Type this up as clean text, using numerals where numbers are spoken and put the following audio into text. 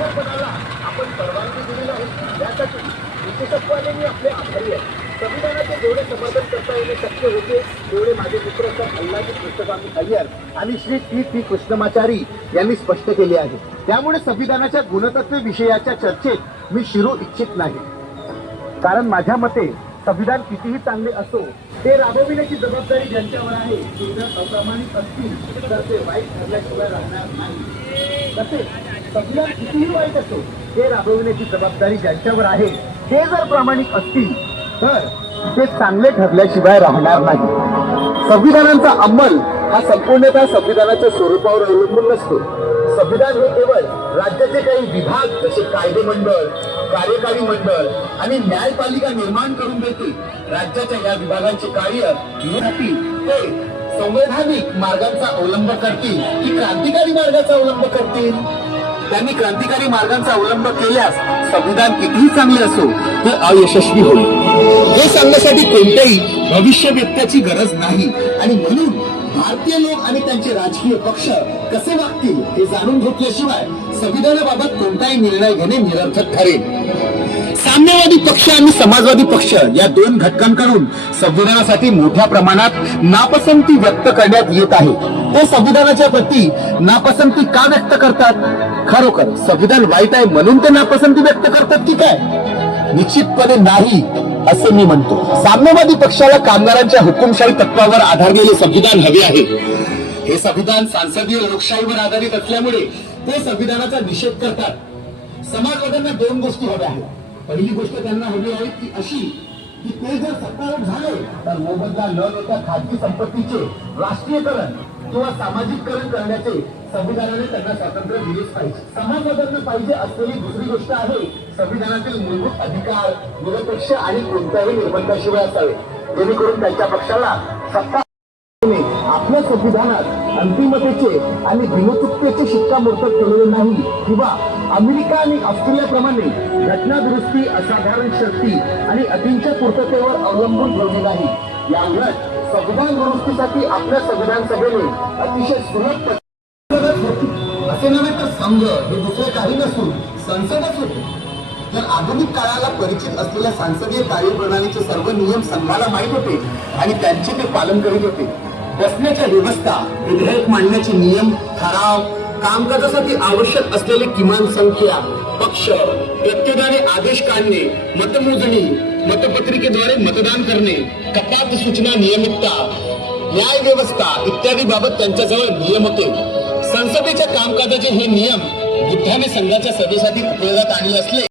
अध्यक्षपदाला आपण परवानगी दिली नाही यासाठी विशेषत्वाने मी आपले आभारी आहे. संविधानाचे जेवढे समर्थन करता येणे शक्य होते तेवढे माझे मित्र सर अल्लाजी कृष्णस्वामी अय्यर आणि श्री टी कृष्णमाचारी यांनी स्पष्ट केले आहे. त्यामुळे संविधानाच्या गुणतत्व विषयाच्या चर्चेत मी शिरू इच्छित नाही. कारण माझ्या मते संविधान कितीही चांगले असो ते राबविण्याची जबाबदारी ज्यांच्यावर आहे ते जर अप्रामाणिक असतील तर ते वाईट ठरल्याशिवाय राहणार नाही. तसेच संविधान कितीही वाईट असो ते राबविण्याची जबाबदारी ज्यांच्यावर आहे ते जर प्रामाणिक असतील तर ते चांगले ठरल्याशिवाय राहणार नाही. संविधानाचा अंमल हा संपूर्णतः संविधानाच्या स्वरूपावर अवलंबून नसतो. संविधान हे केवळ राज्याचे काही विभाग जसे कायदे मंडळ, कार्यकारी मंडळ आणि न्यायपालिका निर्माण करून देते. राज्याच्या या विभागांचे कार्य ते संवैधानिक मार्गांचा अवलंब करतील की क्रांतिकारी मार्गाचा अवलंब करतील. त्यांनी क्रांतिकारी मार्गांचा अवलंब केल्यास संविधान कितीही चांगले असो ते अयशस्वी होईल. हे सांगण्यासाठी कोणत्याही भविष्यवेत्त्याची गरज नाही आणि म्हणून भारतीय लोक आणि त्यांचे राजकीय पक्ष कसे वागतील हे जाणून घेतल्याशिवाय संविधानाबाबत कोणताही निर्णय घेणे निरर्थक ठरेल. साम्यवादी पक्ष आणि समाजवादी पक्ष या दोन घटकांकडून संविधानासाठी मोठ्या प्रमाणात नापसंती व्यक्त करण्यात येत आहे. ते संविधानाच्या प्रती नापसंती का व्यक्त करतात? खरोखर संविधान वाईट आहे म्हणून ते नापसंती व्यक्त करतात की काय? निश्चितपणे नाही असे मी म्हणतो. साम्यवादी पक्षाला कामगारांच्या हुकुमशाही तत्वावर आधारलेले संविधान हवे आहे. हे संविधान सांसदीय लोकशाहीवर आधारित असल्यामुळे ते संविधानाचा निषेध करतात. समाजवाद्यांना दोन गोष्टी हव्या आहेत. पहिली गोष्ट त्यांना हवी आहे ती अशी की ते जर सत्तारूढ झाले तर मोबदला न देता खाजगी संपत्तीचे राष्ट्रीयकरण किंवा सामाजिककरण करण्याचे संविधानाने त्यांना स्वातंत्र्य दिलेच पाहिजे. समाजवाद्यांना पाहिजे असलेली दुसरी गोष्ट आहे संविधानातील मूलभूत अधिकार निरपेक्ष आणि कोणत्याही निर्बंधाशिवाय असावे जेणेकरून त्यांच्या पक्षाला सत्ता आपल्या संविधानात अंतिमतेचे आणि बिनचुकतेचे शिक्कामोर्तब केलेले नाही किंवा अमेरिका आणि ऑस्ट्रेलियाप्रमाणे घटना दुरुस्ती असाधारण शक्ती आणि अटींच्या पूर्ततेवर अवलंबून ठेवली नाही. याउलट संविधान दुरुस्तीसाठी आपल्या संविधान सभेने अतिशय सुलभ असे नव्हे तर संघ हे दुसरे काही नसून संसदच होते. तर आधुनिक काळाला परिचित असलेल्या सांसदीय कार्यप्रणालीचे सर्व नियम संघाला माहीत होते आणि त्यांचे ते पालन करीत होते. बसण्याच्या व्यवस्था, विधेयक मांडण्याचे नियम, ठराव, कामकाजासाठी आवश्यक असलेली किमान संख्या, पक्ष, प्रत्येकाने आदेश काढणे, मतमोजणी, मतपत्रिकेद्वारे मतदान करणे, कपात सूचना नियमितता, न्याय व्यवस्था इत्यादी बाबत त्यांच्याजवळ नियम होते. संसदेच्या कामकाजाचे हे नियम बुद्धाने संघाच्या सभेसाठी उपयोगात आणले असले